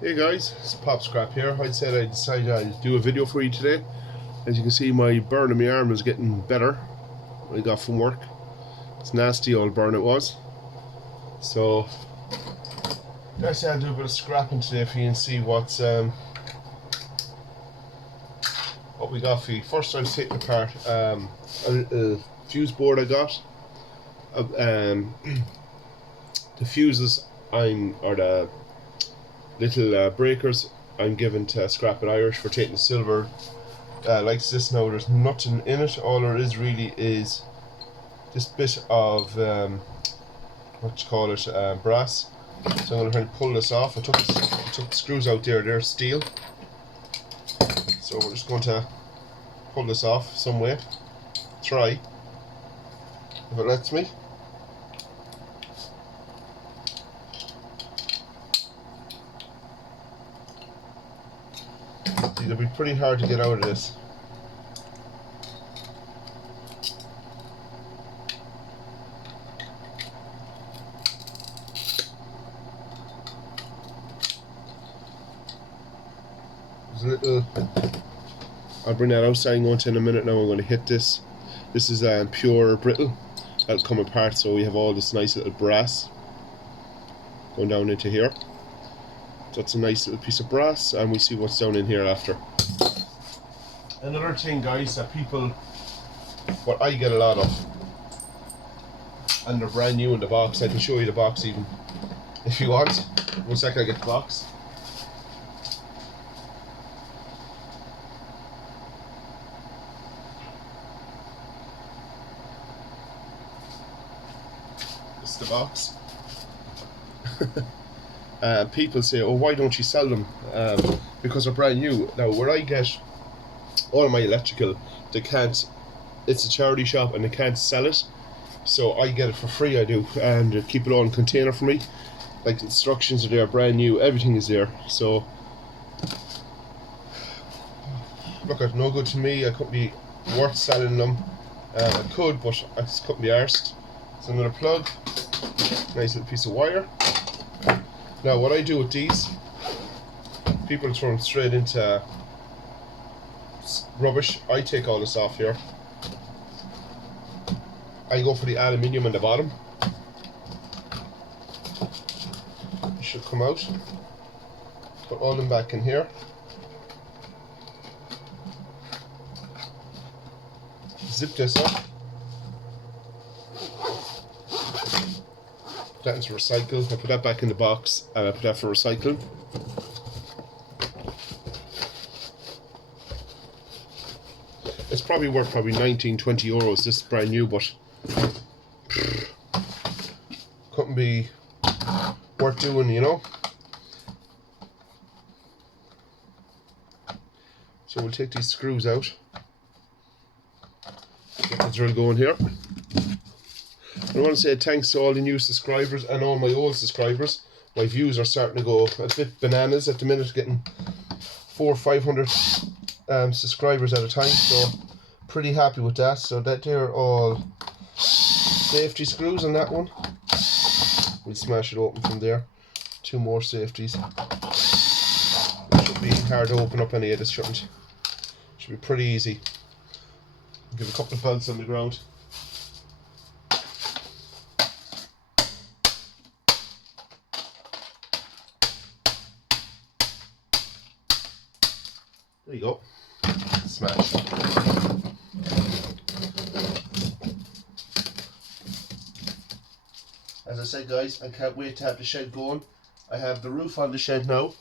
Hey guys, it's Pop Scrap here. I said I decided I'd do a video for you today. As you can see, my burn in my arm is getting better. I got from work. It's nasty old burn it was. So I said I'll do a bit of scrapping today for you and see what we got for you. First I was taking apart a fuse board I got. The fuses or the little breakers I'm given to Scrap It Irish for taking the silver. Like this now, there's nothing in it. All there is really is this bit of brass. So I'm going to try and pull this off. I took the screws out there. They're steel. So we're just going to pull this off some way. Try if it lets me. It'll be pretty hard to get out of this. There's a little. I'll bring that outside and go into in a minute now. I'm going to hit this. This is pure brittle. That'll come apart, so we have all this nice little brass going down into here. So it's a nice little piece of brass, and we see what's down in here after. Another thing, guys, that what I get a lot of, and they're brand new in the box. I can show you the box even if you want. 1 second, I get the box. This is the box. People say, oh, why don't you sell them? Because they're brand new. Now, where I get all of my electrical, they can't, it's a charity shop and they can't sell it, so I get it for free. I do, and they keep it all in a container for me. Like, the instructions are there, brand new, everything is there. So look, it's no good to me. I couldn't be worth selling them. I could, but I just couldn't be arsed. So another plug, nice little piece of wire. Now what I do with these, people throw them straight into rubbish. I take all this off here. I go for the aluminium in the bottom. It should come out. Put all them back in here. Zip this up. Put that into recycle. I put that back in the box, and I put that for recycling. It's probably worth 19-20 euros. This is brand new, but couldn't be worth doing, you know. So we'll take these screws out. Get the drill going here. I want to say thanks to all the new subscribers and all my old subscribers. My views are starting to go a bit bananas at the minute, getting 400 or 500 subscribers at a time, so pretty happy with that. So that they're all safety screws on that one. We'll smash it open from there. 2 more safeties. It should be hard to open up any of this, shouldn't. Should be pretty easy. Give a couple of belts on the ground. There you go. Smash. As I said, guys, I can't wait to have the shed going. I have the roof on the shed now.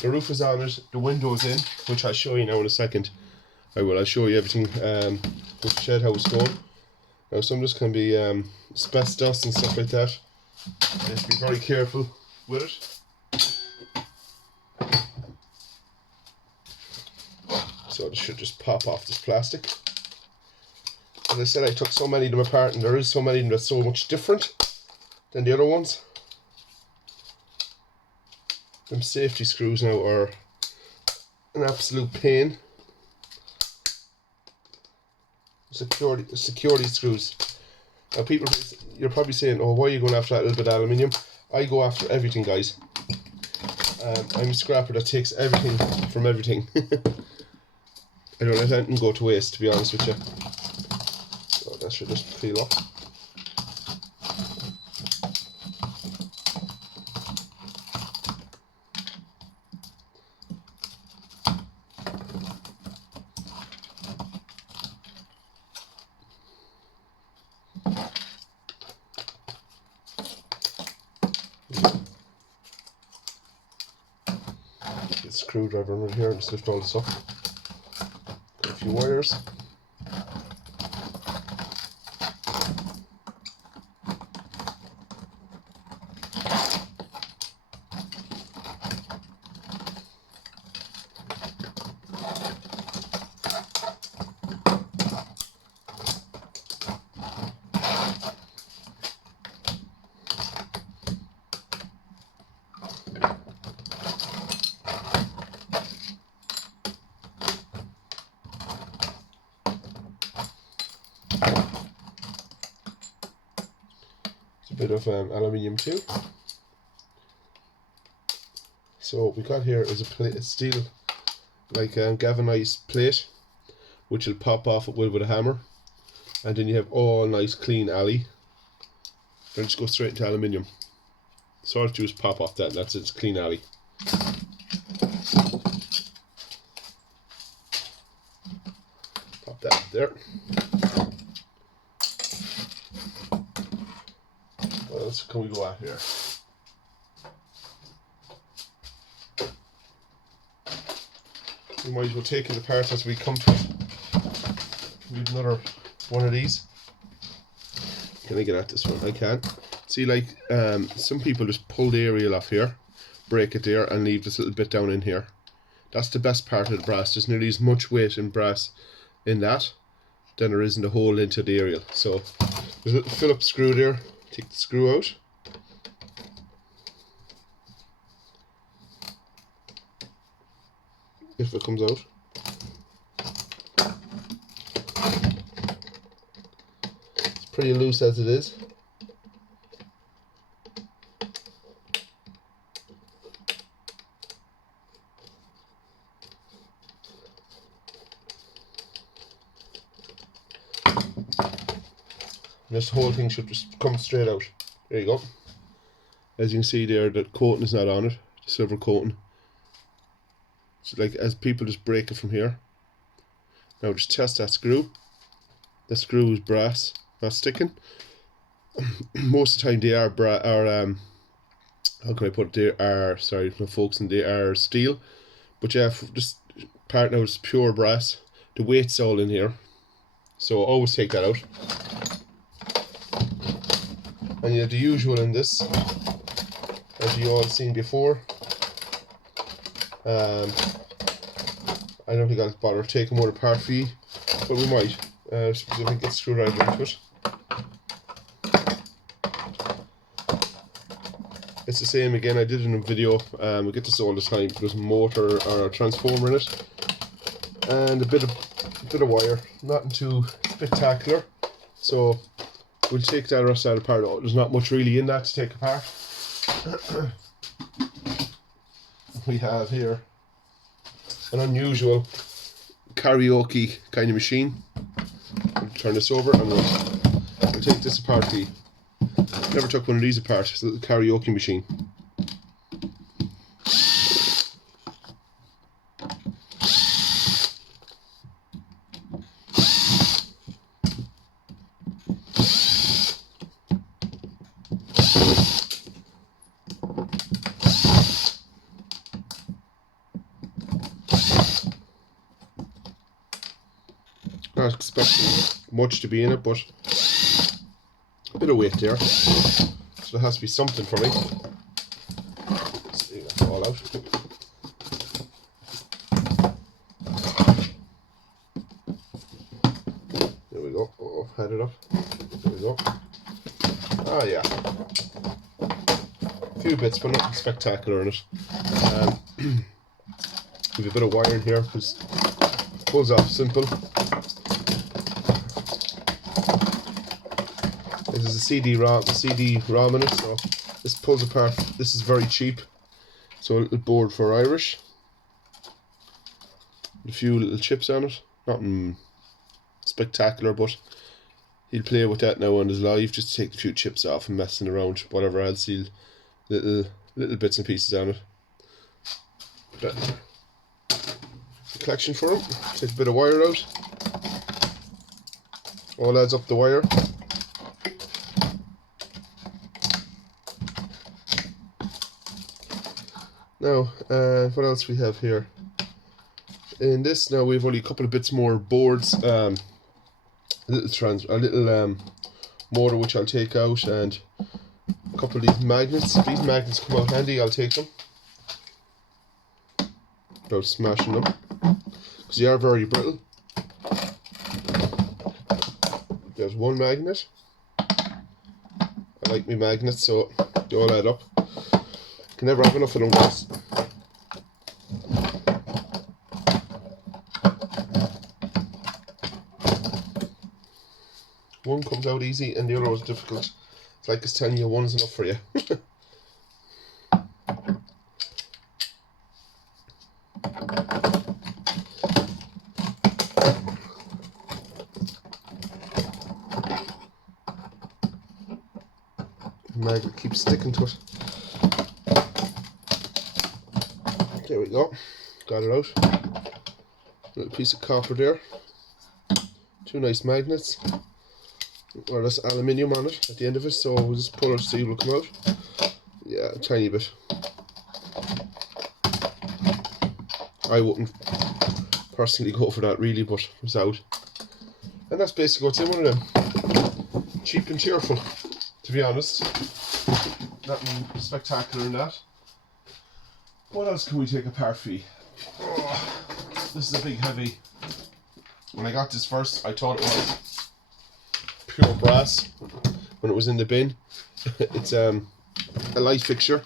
The roof is on it, the window's in, which I'll show you now in a second. I'll show you everything with the shed, how it's going. Now some of this can be asbestos and stuff like that. You have to be very careful with it. So this should just pop off this plastic. As I said, I took so many of them apart, and there is so many of them that's so much different than the other ones. Them safety screws now are an absolute pain. Security screws. Now people, you're probably saying, oh, why are you going after that little bit of aluminium? I go after everything, guys. I'm a scrapper that takes everything from everything. I don't let anything go to waste, to be honest with you. So that should just peel off. Get a screwdriver in here and just lift all this up. Got a few wires. A bit of aluminium too. So what we got here is a steel, like galvanized plate, which will pop off it with a hammer, and then you have all nice clean alley. Then just go straight into aluminium. So all you do is pop off that, and that's it. It's clean alley. Pop that there. What else can we go at here? We might as well take it apart as we come to it. We have another one of these. Can I get at this one? I can. See, like some people just pull the aerial off here, break it there, and leave this little bit down in here. That's the best part of the brass. There's nearly as much weight in brass in that than there is in the hole into the aerial. So there's a little Phillips screw there. Take the screw out. If it comes out. It's pretty loose as it is. This whole thing should just come straight out. There you go. As you can see there, the coating is not on it, the silver coating. So like as people just break it from here. Now just test that screw. The screw is brass, not sticking. Most of the time they are how can I put it? They are, sorry, no folks, and they are steel. But yeah, this part now is pure brass. The weight's all in here. So always take that out. And you have the usual in this, as you all seen before. I don't think I'll bother taking more apart for you, but we might. I think it's screwdriver into it. It's the same again. I did it in a video. We get this all the time. There's a motor or a transformer in it, and a bit of wire. Nothing too spectacular. So we'll take that rest out apart. There's not much really in that to take apart. We have here an unusual karaoke kind of machine. We'll turn this over and we'll take this apart for you. Never took one of these apart. It's a little karaoke machine. Not expecting much to be in it, but a bit of weight there, so there has to be something for me. Let's see that all out. There we go. Oh, head it up. There we go. Ah, yeah. A few bits, but nothing spectacular in it. We've a bit of wire in here because it pulls off simple. This is a CD-ROM in it, so this pulls apart. This is very cheap. So a little board for Irish. A few little chips on it. Nothing spectacular, but he'll play with that now on his live, just to take a few chips off and messing around. Whatever else, he'll little bits and pieces on it. That's a collection for him. Take a bit of wire out. All adds up the wire. Now, what else we have here? In this now we've only a couple of bits more boards. A little motor which I'll take out, and a couple of these magnets. These magnets come out handy. I'll take them without smashing them, because they are very brittle. There's one magnet. I like my magnets, so they all add up. Can never have enough of them, guys. One comes out easy and the other was difficult. It's like it's telling you one's enough for you. The magnet keeps sticking to it. There we go. Got it out. Little piece of copper there. Two nice magnets. Or there's aluminium on it at the end of it, so we'll just pull it so it will come out. Yeah, a tiny bit. I wouldn't personally go for that really, but it's out. And that's basically what's in one of them. Cheap and cheerful, to be honest. Nothing spectacular in that. What else can we take apart for you? Oh, this is a big heavy. When I got this first, I thought it was pure brass when it was in the bin. It's a light fixture.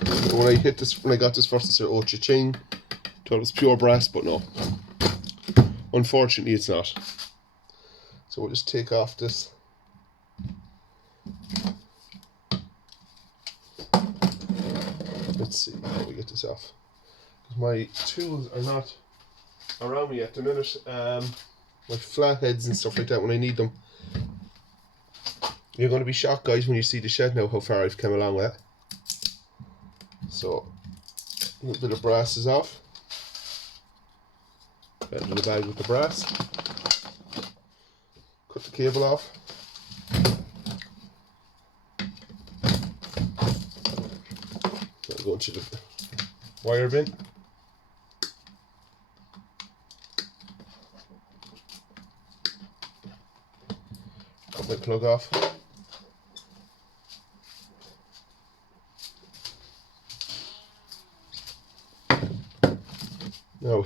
But when I got this first, I said, oh, cha-ching. Thought it was pure brass, but no. Unfortunately, it's not. So we'll just take off this. Let's see how we get this off. Because my tools are not around me at the minute. My flatheads and stuff like that when I need them. You're going to be shocked, guys, when you see the shed now how far I've come along with it. So, a little bit of brass is off. Get into the bag with the brass. Cut the cable off. I'll go into the wire bin. Cut my plug off. Now,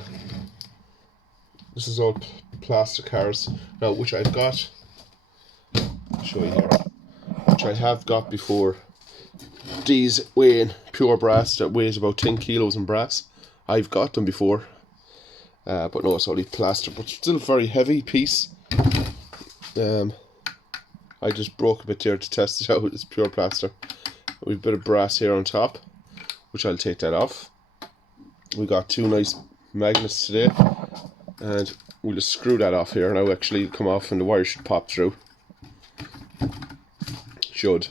this is all plastic cars now, which I've got. I'll show you here. Which I have got before. These weigh in pure brass that weighs about 10 kilos in brass. I've got them before, but no, it's only plastic, but still a very heavy piece. I just broke a bit there to test it out. It's pure plaster. We've a bit of brass here on top, which I'll take that off. We got two nice magnets today, and we'll just screw that off here. Now actually come off and the wire should pop through. Should.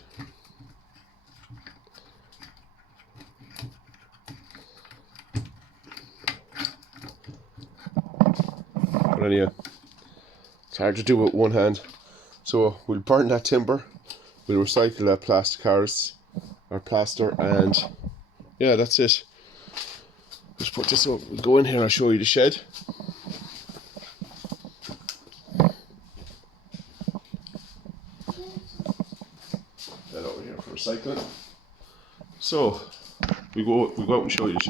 But anyway, it's hard to do with one hand. So we'll burn that timber, we'll recycle that plastic cars, or plaster, and yeah, that's it. Just put this up, we'll go in here and I'll show you the shed. That over here for recycling. So we go out and show you the shed.